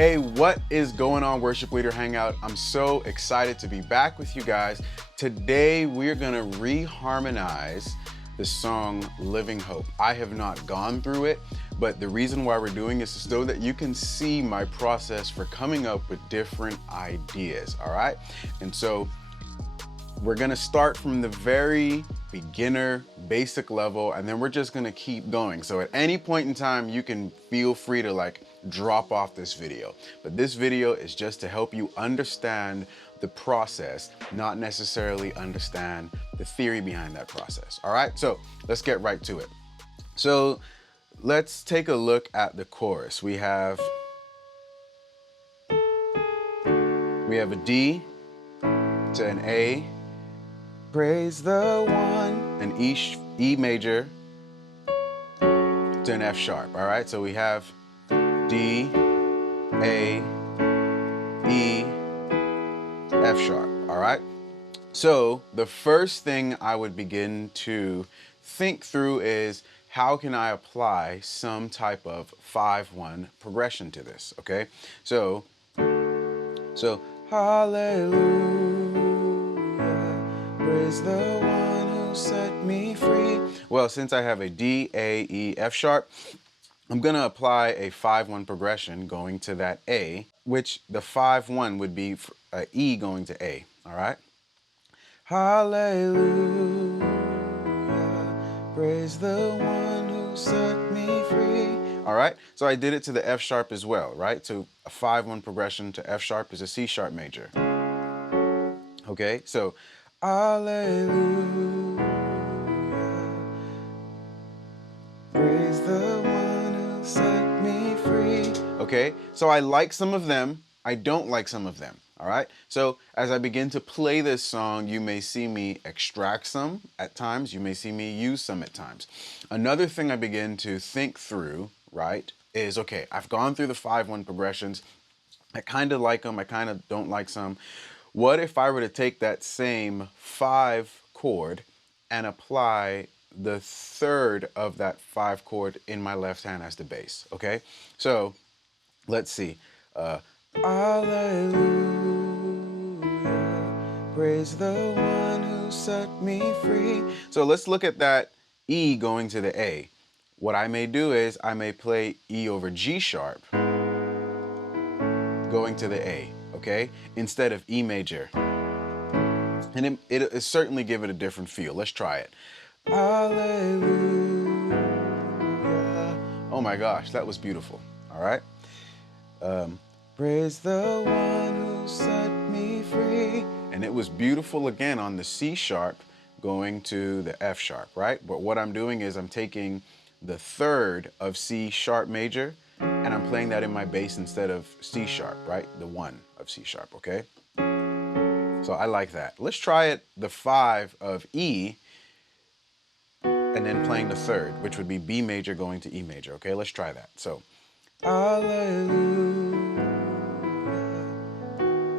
Hey, what is going on, Worship Leader Hangout? I'm so excited to be back with you guys. Today, we're gonna reharmonize the song Living Hope. I have not gone through it, but the reason why we're doing this is so that you can see my process for coming up with different ideas, all right? And so we're gonna start from the very beginner, basic level, and then we're just gonna keep going. So at any point in time, you can feel free to drop off this video. But this video is just to help you understand the process, not necessarily understand the theory behind that process, all right? So let's get right to it. So let's take a look at the chorus. We have a D to an A, praise the one, an E major to an F sharp, all right? So we have D, A, E, F sharp, all right? So the first thing I would begin to think through is how can I apply some type of 5-1 progression to this, okay? So hallelujah, praise the one who set me free. Well, since I have a D, A, E, F sharp, I'm gonna apply a 5-1 progression going to that A, which the 5-1 would be E going to A, all right? Hallelujah, praise the one who set me free. All right, so I did it to the F sharp as well, right? So a 5-1 progression to F sharp is a C sharp major. Okay, so hallelujah, praise the one who set me free. Okay, so I like some of them, I don't like some of them, all right? So as I begin to play this song, you may see me extract some at times, you may see me use some at times. Another thing I begin to think through, right, is, okay, I've gone through the 5-1 progressions, I kind of like them, I kind of don't like some. What if I were to take that same 5 chord and apply the third of that 5 chord in my left hand as the bass, okay? So let's see. Hallelujah, praise the one who set me free. So let's look at that E going to the A. What I may do is I may play E over G sharp going to the A, okay? Instead of E major. And it'll certainly give it a different feel. Let's try it. Hallelujah. Oh my gosh, that was beautiful, all right? Praise the one who set me free. And it was beautiful again on the C sharp going to the F sharp, right? But what I'm doing is I'm taking the third of C sharp major and I'm playing that in my bass instead of C sharp, right? The 1 of C sharp, okay? So I like that. Let's try it the 5 of E and then playing the third, which would be B major going to E major, okay? Let's try that. So, hallelujah,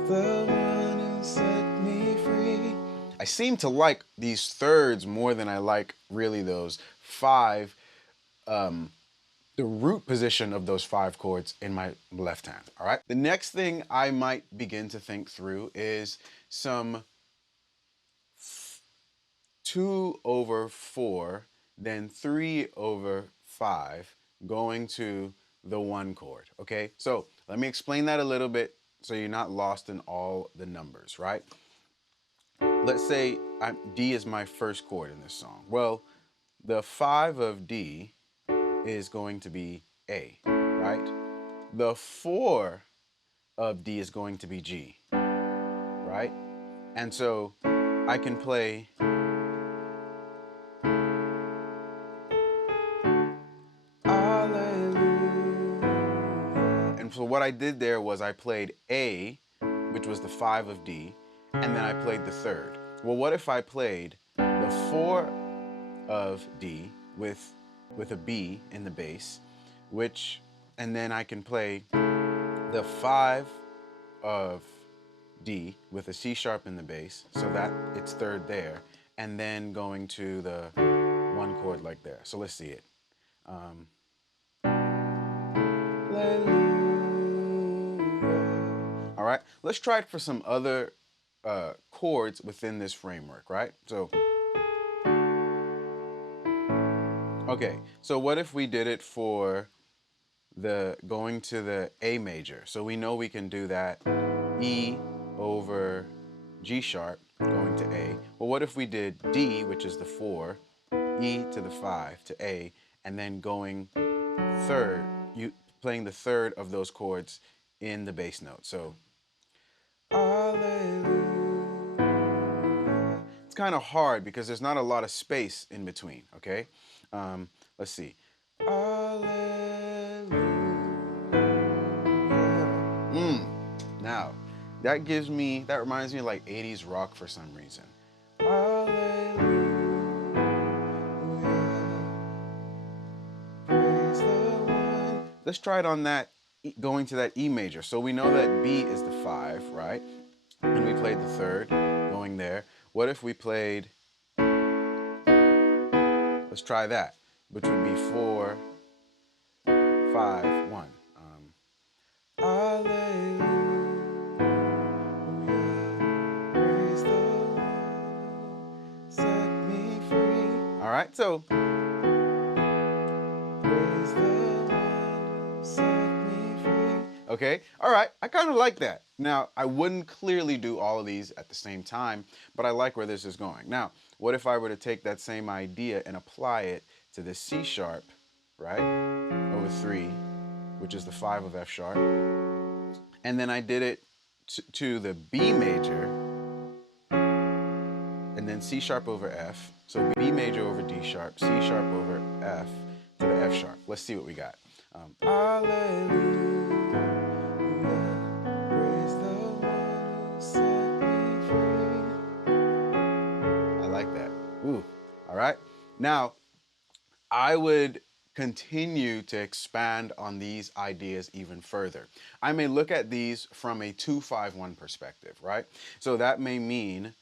the one who set me free. I seem to like these thirds more than I like really those 5, the root position of those 5 chords in my left hand, all right? The next thing I might begin to think through is some 2/4, then 3/5 going to the 1 chord, okay? So let me explain that a little bit so you're not lost in all the numbers, right? Let's say D is my first chord in this song. Well, the 5 of D is going to be A, right? The 4 of D is going to be G, right? And so I can play Hallelujah. And so what I did there was I played A, which was the 5 of D, and then I played the third. Well, what if I played the 4 of D with a B in the bass, and then I can play the 5 of D with a C sharp in the bass, so that it's third there, and then going to the 1 chord like there. So let's see it. Hallelujah, right? Let's try it for some other chords within this framework, right? So, okay, so what if we did it for the going to the A major? So we know we can do that E over G sharp going to A. Well, what if we did D, which is the 4, E to the 5 to A, and then going third, playing the third of those chords in the bass note. So, Alleluia. It's kind of hard because there's not a lot of space in between, okay? Let's see. Alleluia. Now, that reminds me of like 80s rock for some reason. Alleluia. Praise the one. Let's try it on that, going to that E major. So we know that B is the 5, right? And we played the third, going there. What if we played, let's try that, which would be 4, 5, 1. Alleluia, praise the one, set me free. All right, so praise the one, set me free. Okay, all right, I kind of like that. Now, I wouldn't clearly do all of these at the same time, but I like where this is going. Now, what if I were to take that same idea and apply it to the C sharp, right, over 3, which is the 5 of F sharp, and then I did it to the B major, and then C sharp over F, so B major over D sharp, C sharp over F to the F sharp. Let's see what we got. Alleluia. Ooh, all right. Now, I would continue to expand on these ideas even further. I may look at these from a 2-5-1 perspective, right? So that may mean,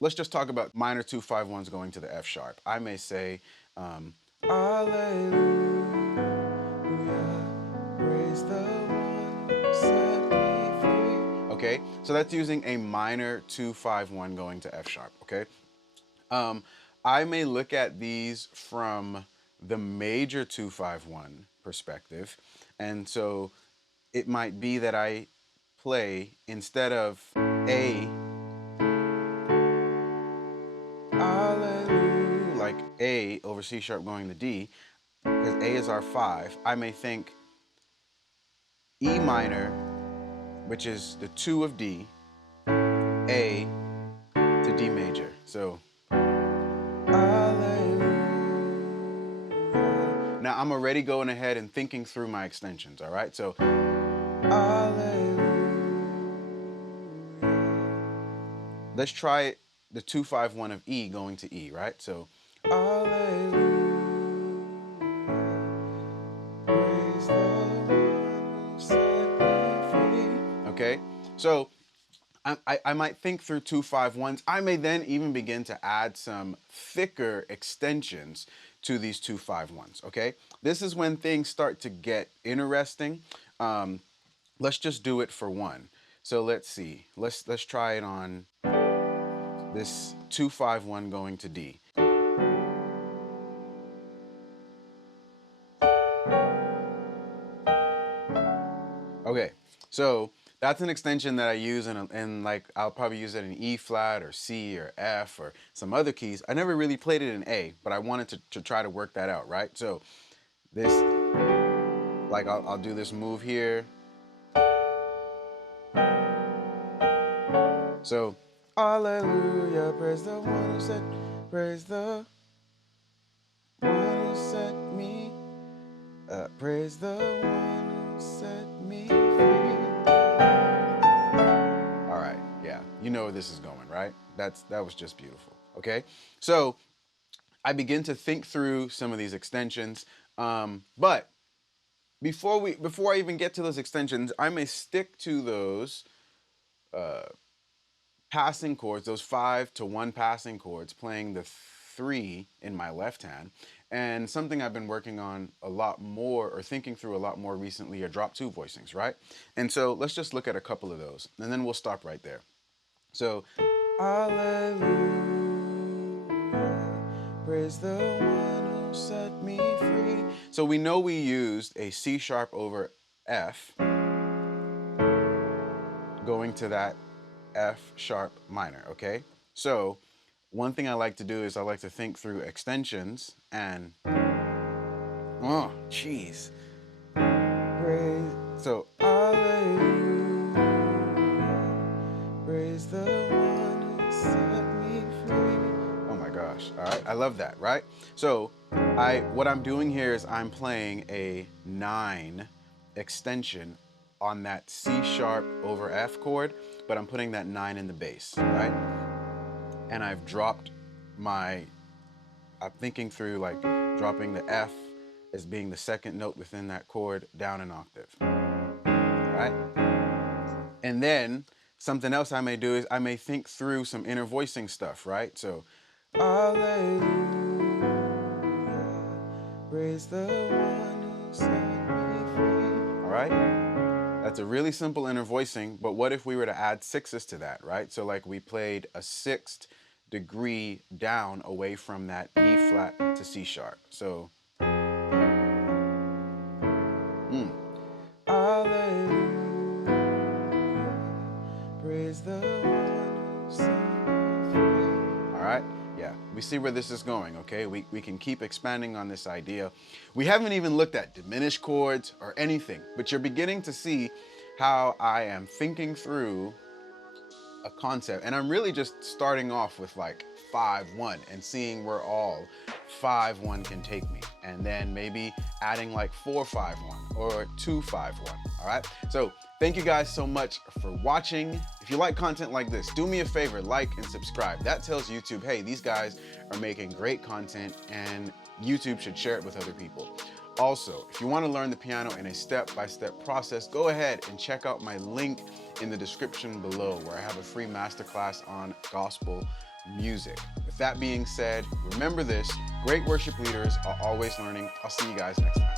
let's just talk about minor 2-5-1s going to the F sharp. I may say, Alleluia, praise the one who set me free. Okay, so that's using a minor 2-5-1 going to F sharp, okay? I may look at these from the major 2-5-1 perspective, and so it might be that I play, instead of A, Alleluia, like A over C sharp going to D, because A is our 5, I may think E minor, which is the 2 of D, A to D major. So, now I'm already going ahead and thinking through my extensions, all right? So, let's try the 2-5-1 of E going to E, right? So, praise the one who set me free. Okay, so I might think through 2-5-1s. I may then even begin to add some thicker extensions to these 2-5-1s, okay? This is when things start to get interesting. Let's just do it for one. So let's see. Let's try it on this 2-5-1 going to D. Okay, so that's an extension that I use in like, I'll probably use it in E flat or C or F or some other keys. I never really played it in A, but I wanted to try to work that out, right? So this, like I'll do this move here. So, Alleluia, praise the one who set, praise the one who set me, praise the one who set me free. All right, yeah, you know where this is going, right? That was just beautiful, okay? So, I begin to think through some of these extensions, but before I even get to those extensions, I may stick to those passing chords, those 5-to-1 passing chords, playing the 3 in my left hand. And something I've been working on a lot more, or thinking through a lot more recently, are drop 2 voicings, right? And so let's just look at a couple of those, and then we'll stop right there. So, hallelujah, praise the one who set me free. So we know we used a C sharp over F, going to that F sharp minor, okay? So one thing I like to do is I like to think through extensions and, oh, jeez. So, hallelujah, praise the one who set me free. Oh my gosh, all right, I love that, right? So what I'm doing here is I'm playing a 9 extension on that C sharp over F chord, but I'm putting that 9 in the bass, right? And I've dropped I'm thinking through like dropping the F as being the second note within that chord down an octave, all right? And then something else I may do is I may think through some inner voicing stuff, right? So, hallelujah, praise the one who set me free. All right? That's a really simple inner voicing, but what if we were to add 6s to that, right? So like we played a 6th degree down away from that E flat to C sharp. So, hallelujah, praise the one who set me free. All right? Yeah, we see where this is going, okay? We can keep expanding on this idea. We haven't even looked at diminished chords or anything, but you're beginning to see how I am thinking through a concept, and I'm really just starting off with like 5-1 and seeing where all 5-1 can take me, and then maybe adding like 4-5-1 or 2-5-1. All right, so thank you guys so much for watching. If you like content like this, do me a favor, like and subscribe. That tells YouTube, hey, these guys are making great content and YouTube should share it with other people. Also, if you want to learn the piano in a step-by-step process, go ahead and check out my link in the description below, where I have a free masterclass on gospel music. With that being said, remember this, great worship leaders are always learning. I'll see you guys next time.